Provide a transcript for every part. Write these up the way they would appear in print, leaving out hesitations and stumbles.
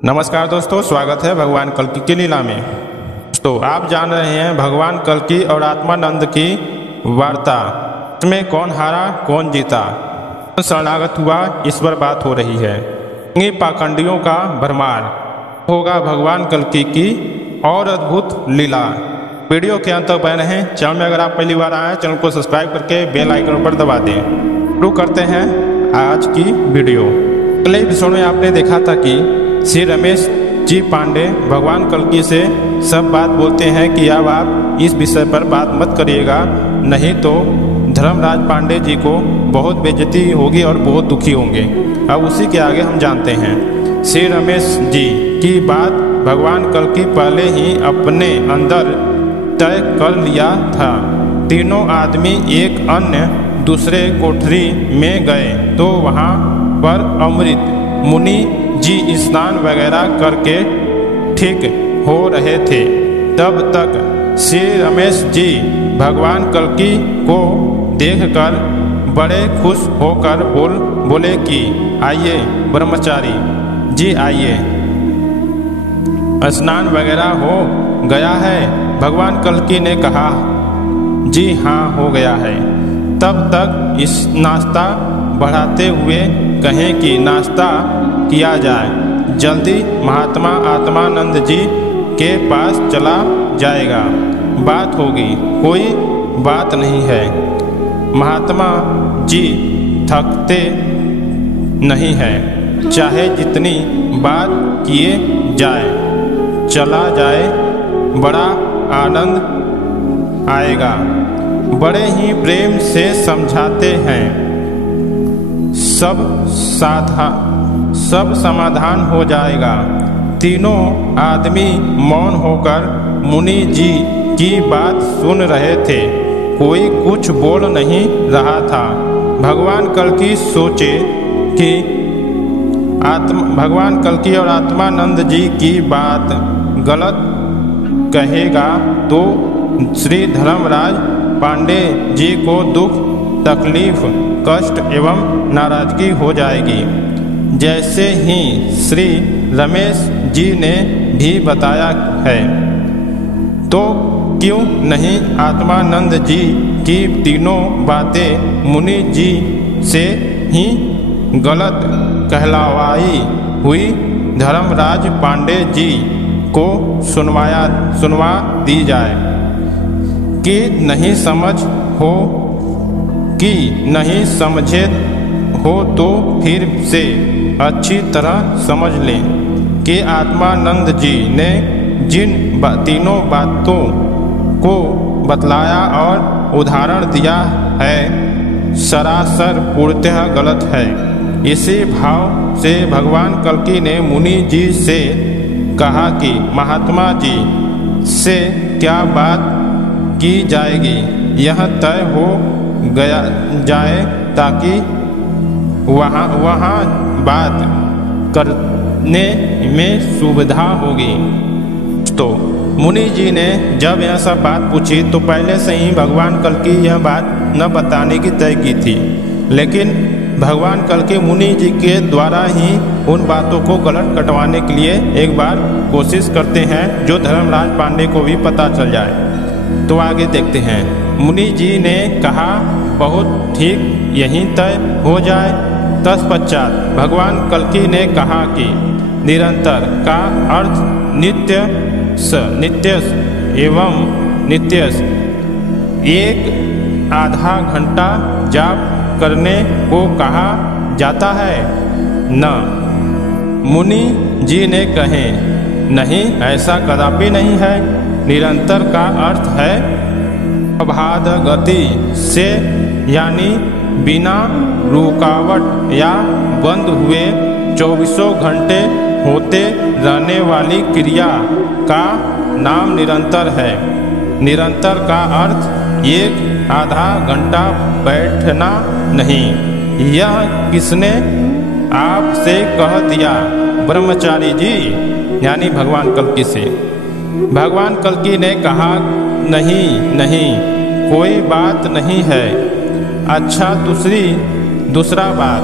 नमस्कार दोस्तों, स्वागत है भगवान कल्कि की लीला में। तो आप जान रहे हैं भगवान कल्कि और आत्मानंद की वार्ता। इसमें कौन हारा कौन जीता, कौन शरणागत हुआ, इस पर बात हो रही है। ये पाखंडियों का भरमार होगा भगवान कल्कि की और अद्भुत लीला। वीडियो के अंत तक बने रहें। चैनल में अगर आप पहली बार आए चैनल को सब्सक्राइब करके बेल आइकन पर दबा दें। शुरू करते हैं आज की वीडियो। अगले एपिसोड में आपने देखा था कि श्री रमेश जी पांडे भगवान कल्कि से सब बात बोलते हैं कि अब आप इस विषय पर बात मत करिएगा, नहीं तो धर्मराज पांडे जी को बहुत बेइज्जती होगी और बहुत दुखी होंगे। अब उसी के आगे हम जानते हैं श्री रमेश जी की बात भगवान कल्कि पहले ही अपने अंदर तय कर लिया था। तीनों आदमी एक अन्य दूसरे कोठरी में गए तो वहाँ पर अमृत मुनि जी स्नान वगैरह करके ठीक हो रहे थे। तब तक श्री रमेश जी भगवान कल्कि को देखकर बड़े खुश होकर बोले कि आइए ब्रह्मचारी जी आइए, स्नान वगैरह हो गया है। भगवान कल्कि ने कहा जी हाँ हो गया है। तब तक इस नाश्ता बढ़ाते हुए कहें कि नाश्ता किया जाए, जल्दी महात्मा आत्मानंद जी के पास चला जाएगा, बात होगी, कोई बात नहीं है। महात्मा जी थकते नहीं है, चाहे जितनी बात किए जाए चला जाए, बड़ा आनंद आएगा। बड़े ही प्रेम से समझाते हैं, सब समाधान हो जाएगा। तीनों आदमी मौन होकर मुनि जी की बात सुन रहे थे। कोई कुछ बोल नहीं रहा था। भगवान कल्कि सोचे कि भगवान कल्कि और आत्मानंद जी की बात गलत कहेगा तो श्री धर्मराज पांडे जी को दुख तकलीफ कष्ट एवं नाराजगी हो जाएगी। जैसे ही श्री रमेश जी ने भी बताया है, तो क्यों नहीं आत्मानंद जी की तीनों बातें मुनि जी से ही गलत कहलवाई हुई धर्मराज पांडे जी को सुनवा दी जाए कि नहीं समझ हो कि नहीं समझे हो तो फिर से अच्छी तरह समझ लें कि आत्मानंद जी ने जिन तीनों बातों को बतलाया और उदाहरण दिया है सरासर पूर्णतः गलत है। इसी भाव से भगवान कल्कि ने मुनि जी से कहा कि महात्मा जी से क्या बात की जाएगी, यह तय हो गया जाए ताकि वहाँ बात करने में सुविधा होगी। तो मुनि जी ने जब यह सब बात पूछी तो पहले से ही भगवान कल्कि यह बात न बताने की तय की थी, लेकिन भगवान कल्कि मुनि जी के द्वारा ही उन बातों को गलत कटवाने के लिए एक बार कोशिश करते हैं, जो धर्मराज पांडे को भी पता चल जाए। तो आगे देखते हैं। मुनि जी ने कहा बहुत ठीक, यहीं तय हो जाए। तत्पश्चात भगवान कल्कि ने कहा कि निरंतर का अर्थ नित्य एवं नित्यस। एक आधा घंटा जाप करने को कहा जाता है न? मुनि जी ने कहे नहीं, ऐसा कदापि नहीं है। निरंतर का अर्थ है अबाध गति से, यानी बिना रुकावट या बंद हुए 24 घंटे होते रहने वाली क्रिया का नाम निरंतर है। निरंतर का अर्थ एक आधा घंटा बैठना नहीं। यह किसने आपसे कह दिया ब्रह्मचारी जी, यानी भगवान कल्कि से। भगवान कल्कि ने कहा नहीं, कोई बात नहीं है। अच्छा दूसरा बात,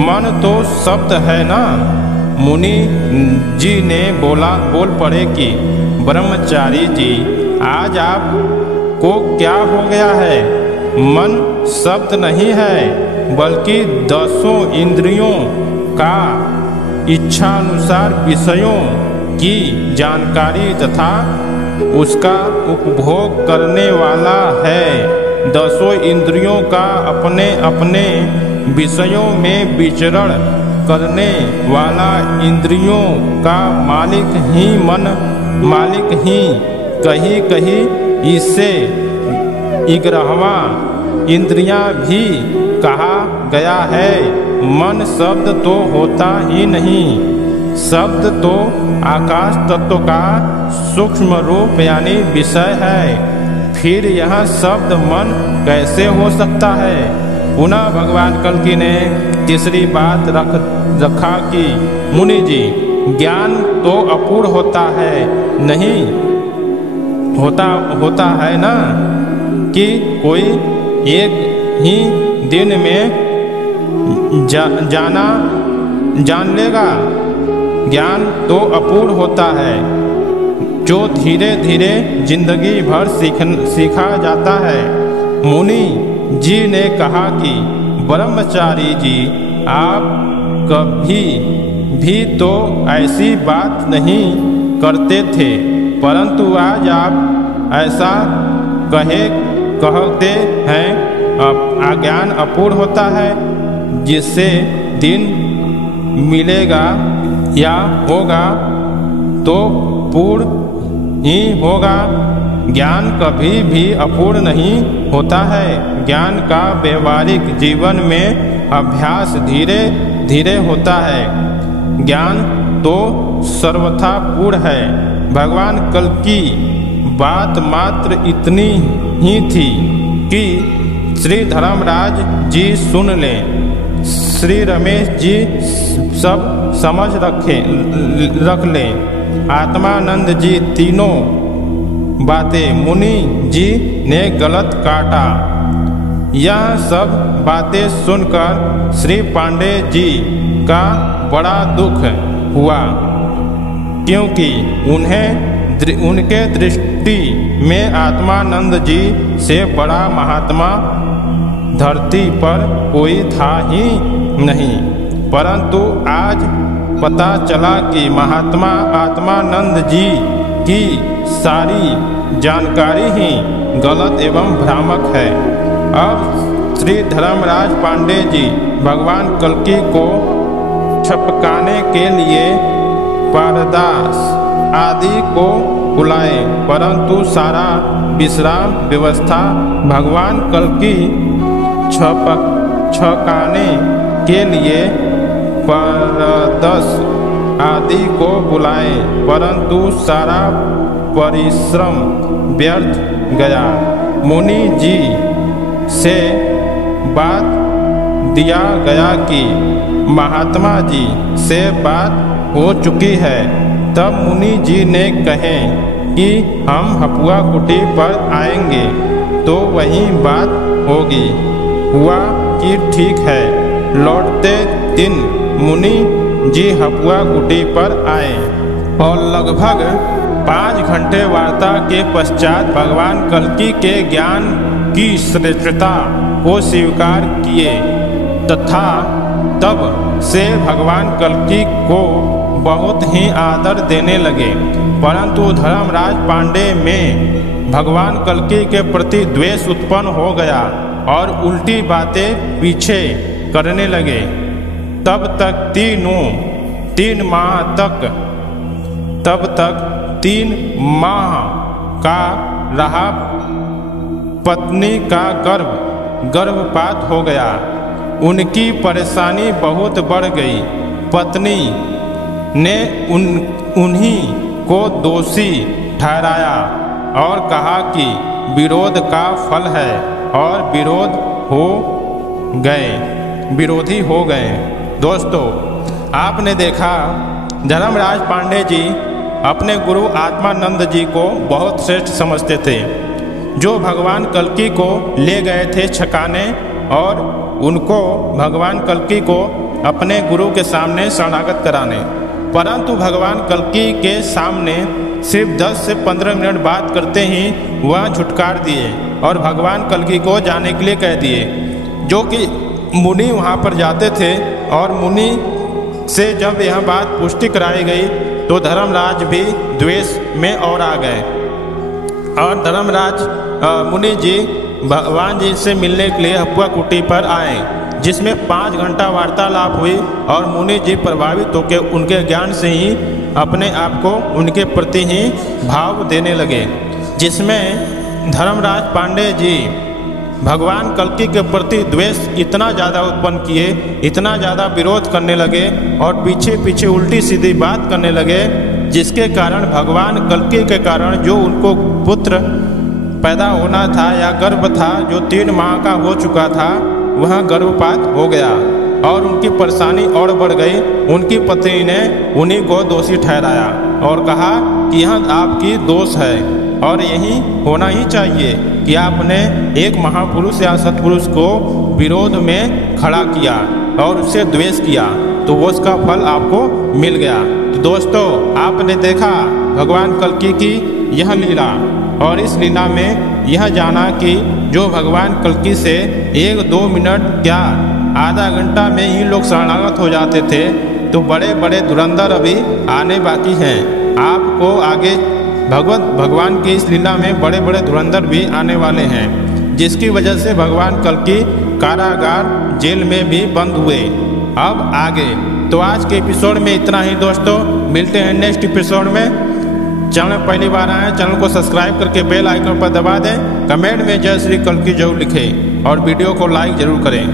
मन तो शब्द है ना, मुनि जी ने बोल पड़े कि ब्रह्मचारी जी, आज आपको क्या हो गया है? मन शब्द नहीं है, बल्कि 10 इंद्रियों का इच्छानुसार विषयों की जानकारी तथा उसका उपभोग करने वाला है। 10 इंद्रियों का अपने अपने विषयों में विचरण करने वाला इंद्रियों का मालिक ही कहीं कहीं इससे 11वां इंद्रियां भी कहा गया है। मन शब्द तो होता ही नहीं, शब्द तो आकाश तत्व का सूक्ष्म रूप यानी विषय है। फिर यह शब्द मन कैसे हो सकता है? पुनः भगवान कल्कि ने तीसरी बात रखा कि मुनि जी, ज्ञान तो अपूर्ण होता है, नहीं होता है ना कि कोई एक ही दिन में जान लेगा। ज्ञान तो अपूर्ण होता है, जो धीरे धीरे जिंदगी भर सीखा जाता है। मुनि जी ने कहा कि ब्रह्मचारी जी, आप कभी भी तो ऐसी बात नहीं करते थे, परंतु आज आप ऐसा कहते हैं। अज्ञान अपूर्ण होता है, जिससे दिन मिलेगा या होगा तो पूर्ण ही होगा। ज्ञान कभी भी अपूर्ण नहीं होता है। ज्ञान का व्यवहारिक जीवन में अभ्यास धीरे धीरे होता है। ज्ञान तो सर्वथा पूर्ण है। भगवान कल्कि बात मात्र इतनी ही थी कि श्री धर्मराज जी सुन लें। श्री रमेश जी सब समझ रख लें। आत्मानंद जी तीनों बातें मुनि जी ने गलत काटा। यह सब बातें सुनकर श्री पांडे जी का बड़ा दुख हुआ, क्योंकि उनके दृष्टि में आत्मानंद जी से बड़ा महात्मा धरती पर कोई था ही नहीं। परंतु आज पता चला कि महात्मा आत्मानंद जी की सारी जानकारी ही गलत एवं भ्रामक है। अब श्री धर्मराज पांडे जी भगवान कल्कि को छपकाने के लिए पारदास आदि को बुलाए, परंतु सारा विश्राम व्यवस्था भगवान कल्कि छकाने के लिए पारदस आदि को बुलाए, परंतु सारा परिश्रम व्यर्थ गया। मुनि जी से बात दिया गया कि महात्मा जी से बात हो चुकी है। तब मुनि जी ने कहे कि हम हपुआ कुटी पर आएंगे तो वहीं बात होगी। हुआ कि ठीक है। लौटते दिन मुनि जी हपुआ कुटी पर आए और लगभग 5 घंटे वार्ता के पश्चात भगवान कल्कि के ज्ञान की श्रेष्ठता को स्वीकार किए तथा तब से भगवान कल्कि को बहुत ही आदर देने लगे। परंतु धर्मराज पांडे में भगवान कल्कि के प्रति द्वेष उत्पन्न हो गया और उल्टी बातें पीछे करने लगे। तब तक 3 माह का रहा पत्नी का गर्भपात हो गया। उनकी परेशानी बहुत बढ़ गई। पत्नी ने उन्हीं को दोषी ठहराया और कहा कि विरोध का फल है और विरोधी हो गए। दोस्तों, आपने देखा धर्मराज पांडे जी अपने गुरु आत्मानंद जी को बहुत श्रेष्ठ समझते थे, जो भगवान कल्कि को ले गए थे छकाने और उनको भगवान कल्कि को अपने गुरु के सामने शरणागत कराने। परंतु भगवान कल्कि के सामने सिर्फ 10 से 15 मिनट बात करते ही वह झुटकार दिए और भगवान कल्कि को जाने के लिए कह दिए, जो कि मुनि वहाँ पर जाते थे। और मुनि से जब यह बात पुष्टि कराई गई तो धर्मराज भी द्वेष में और आ गए और धर्मराज मुनि जी भगवान जी से मिलने के लिए हपुआ कुटी पर आए, जिसमें 5 घंटा वार्तालाप हुई और मुनि जी प्रभावित होकर उनके ज्ञान से ही अपने आप को उनके प्रति ही भाव देने लगे, जिसमें धर्मराज पांडे जी भगवान कल्कि के प्रति द्वेष इतना ज़्यादा उत्पन्न किए, इतना ज़्यादा विरोध करने लगे और पीछे पीछे उल्टी सीधी बात करने लगे, जिसके कारण भगवान कल्कि के कारण जो उनको पुत्र पैदा होना था या गर्भ था जो 3 माह का हो चुका था, वह गर्भपात हो गया और उनकी परेशानी और बढ़ गई। उनकी पत्नी ने उन्हीं को दोषी ठहराया और कहा कि यह आपकी दोष है और यही होना ही चाहिए कि आपने एक महापुरुष या सत्पुरुष को विरोध में खड़ा किया और उससे द्वेष किया, तो वो उसका फल आपको मिल गया। तो दोस्तों, आपने देखा भगवान कल्कि की यह लीला, और इस लीला में यह जाना कि जो भगवान कल्कि से 1-2 मिनट क्या आधा घंटा में ही लोग शरणागत हो जाते थे, तो बड़े बड़े धुरंधर अभी आने बाकी हैं। आपको आगे भगवान की इस लीला में बड़े बड़े धुरंधर भी आने वाले हैं, जिसकी वजह से भगवान कल्कि कारागार जेल में भी बंद हुए। अब आगे तो आज के एपिसोड में इतना ही दोस्तों, मिलते हैं नेक्स्ट एपिसोड में। चैनल पहली बार आए, चैनल को सब्सक्राइब करके बेल आइकन पर दबा दें, कमेंट में जय श्री कल्कि जरूर लिखें और वीडियो को लाइक जरूर करें।